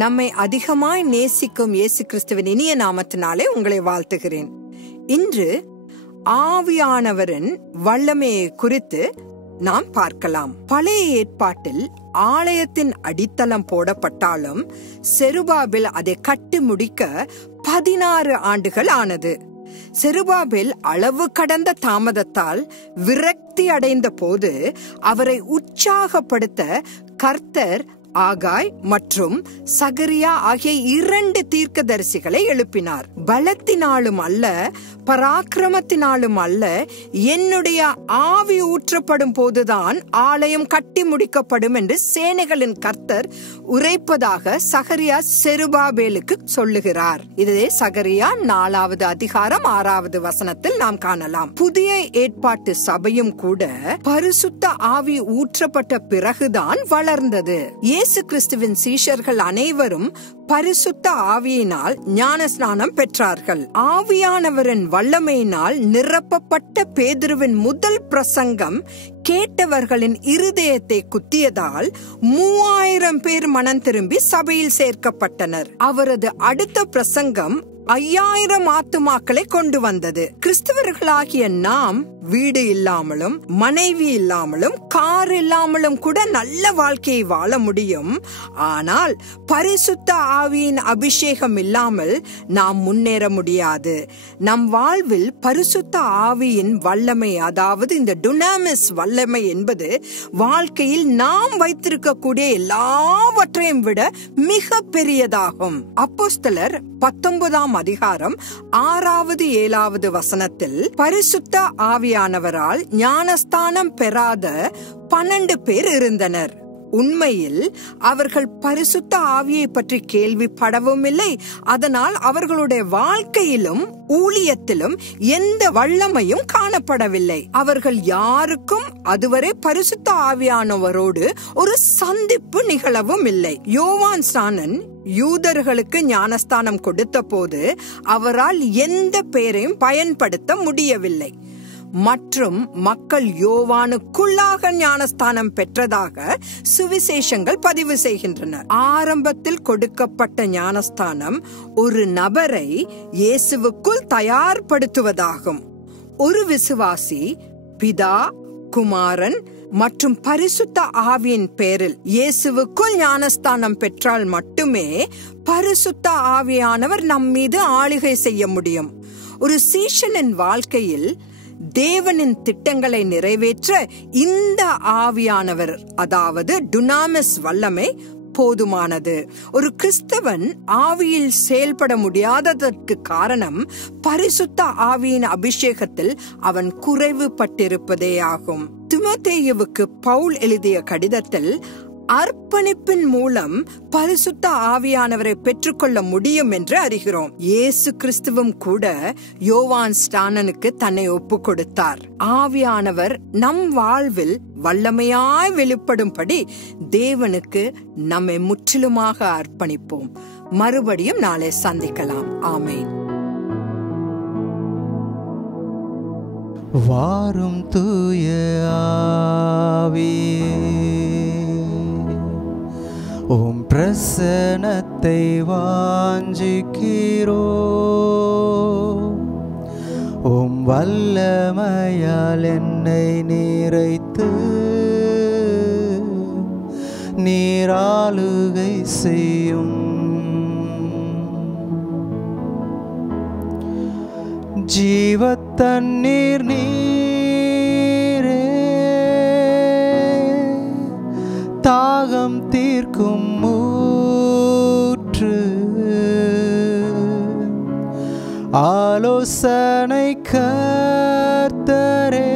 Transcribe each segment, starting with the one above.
நம்மை அதிகமாய் நேசிக்கும் இயேசு கிறிஸ்துவின் இனிய நாமத்தினாலே உங்களை வாழ்த்துகிறேன். இன்று ஆவியானவரின் வல்லமையை குறித்து நாம் பார்க்கலாம். பழைய ஏற்பாட்டில் ஆலயத்தின் அடித்தளம் போடப்பட்டாலும் செருபாபேல் அதை கட்டி முடிக்க 16 ஆண்டுகள் ஆனது. செருபாபேல் அளவு கடந்த தாமதத்தால் விரக்தி அடைந்த போது அவரை உற்சாகப்படுத்த கர்த்தர் ஆகாய் மற்றும் சகரியா ஆகிய 2 தீர்க்கதரிசிகளை எழுப்பினார். பலத்தினாலும் அல்ல, பராக்கிரமத்தினாலும் அல்ல, என்னுடைய ஆவி ஊற்றப்படும் போதுதான் ஆலயம் கட்டி முடிக்கப்படும் என்று சேனைகளின் கர்த்தர் உரைப்பதாக சகரியா செருபாபேலுக்கு சொல்லுகிறார். இதே சகரியா 4வது அதிகாரம் 6வது வசனத்தில் நாம் காணலாம். புதிய ஏற்பாட்டு சபையும் கூட பரிசுத்த ஆவி ஊற்றப்பட்ட பிறகுதான் வளர்ந்தது. இயேசு கிறிஸ்துவின் சீஷர்கள் அனைவரும் பரிசுத்த ஆவியினால் ஞானஸ்நானம் பெற்றார்கள். ஆவியானவரின் வல்லமையினால் நிரப்பப்பட்ட பேதுருவின் முதல் பிரசங்கம் கேட்டவர்களின் இருதயத்தை குத்தியதால் 3000 பேர் மனம் திரும்பி சபையில் சேர்க்கப்பட்டனர். அவரது அடுத்த பிரசங்கம் 5000 ஆத்துமாக்களை கொண்டு வந்தது. கிறிஸ்தவர்களாகிய நாம் வீடு இல்லாமலும் மனைவி இல்லாமலும் கார் இல்லாமலும் கூட நல்ல வாழ்க்கையை வாழ முடியும். ஆனால் பரிசுத்த ஆவியின் அபிஷேகம் இல்லாமல் நாம் முன்னேற முடியாது. நம் வாழ்வில் பரிசுத்த ஆவியின் வல்லமை, அதாவது இந்த டுனாமிஸ் வல்லமை என்பது வாழ்க்கையில் நாம் வைத்திருக்கக்கூடிய எல்லாவற்றையும் விட மிக பெரியதாகும். அப்போஸ்தலர் 19ஆம் அதிகாரம் 6வது 7வது வசனத்தில் பரிசுத்த ஆவியானவரால் ஞானஸ்தானம் பெறாத 12 பேர் இருந்தனர். உண்மையில் அவர்கள் பரிசுத்த ஆவியை பற்றி கேள்விப்படவும் இல்லை. அதனால் அவர்களுடைய வாழ்க்கையிலும் ஊழியத்திலும் எந்த வல்லமையும் காணப்படவில்லை. அவர்கள் யாருக்கும் அதுவரை பரிசுத்த ஆவியானவரோடு ஒரு சந்திப்பு நிகழவும் இல்லை. யோவான் ஸ்நானன் யூதர்களுக்கு ஞானஸ்தானம் கொடுத்த போது அவரால் எந்த பெயரையும் பயன்படுத்த முடியவில்லை. மற்றும் மக்கள் யோவானுக்குள்ளாக ஞானஸ்தானம் பெற்றதாக சுவிசேஷங்கள் பதிவு செய்கின்றன. ஆரம்பத்தில் கொடுக்கப்பட்ட ஞானஸ்தானம் ஒரு நபரை இயேசுவுக்குள் தயார்படுத்துவதாகும். ஒரு விசுவாசி பிதா, குமாரன் மற்றும் பரிசுத்த ஆவியின் பேரில் இயேசுவுக்குள் ஞானஸ்தானம் பெற்றால் மட்டுமே பரிசுத்த ஆவியானவர் நம் மீது ஆளுகை செய்ய முடியும். ஒரு சீஷனின் வாழ்க்கையில் தேவனின் திட்டங்களை நிறைவேற்ற இந்த ஆவியானவர், அதாவது டுனாமிஸ் வல்லமை போதுமானது. ஒரு கிறிஸ்தவன் ஆவியில் செயல்பட முடியாததற்கு காரணம் பரிசுத்த ஆவியின் அபிஷேகத்தில் அவன் குறைவுபட்டிருப்பதே ஆகும். தீமோத்தேயுவுக்கு பவுல் எழுதிய கடிதத்தில் அர்ப்பணிப்பின் மூலம் பரிசுத்த ஆவியானவரை பெற்றுக்கொள்ள முடியும் என்று அறிகிறோம். இயேசு கிறிஸ்துவும் கூட யோவான் ஸ்நானனுக்கு தன்னை ஒப்பு கொடுத்தார். ஆவியானவர் நம் வாழ்வில் வல்லமையாய் வெளிப்படும்படி தேவனுக்கு நம்மை முற்றிலுமாக அர்ப்பணிப்போம். மறுபடியும் நாளை சந்திக்கலாம். ஆமென். வாரும் தூய ஆவியே, உம் பிரசன்னத்தை வாஞ்சிக்கிறோ, உம் வல்லமையால் என்னை நிறைத்து நீராளுகை செய்யும். ஜீவத்தண்ணீர் நீரே, தாகம் தீர்க்கும் ஊற்று, ஆலோசனை கர்த்தரே,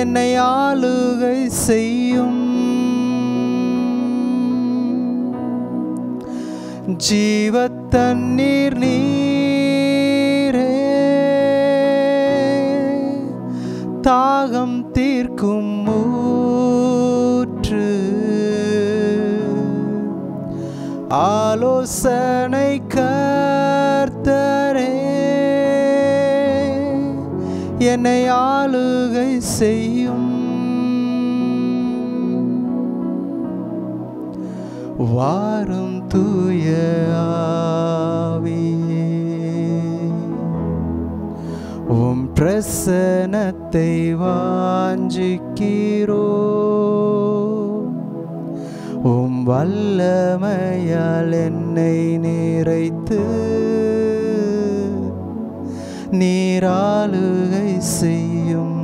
என்னை ஆளுகை செய்யும். ஜீவத்தண்ணீர் நீரே, தாகம் தீர்க்கும் ஊற்று, ஆலோசனை கர்த்தரே, என்னை ஆளுகை செய்யும். வாரும் தூய ஆவியே, உம் பிரசன்னத்தை வாஞ்சிக்கிறோ, உம் வல்லமையால் என்னை நிறைத்து நீராளுகை செய்யும்.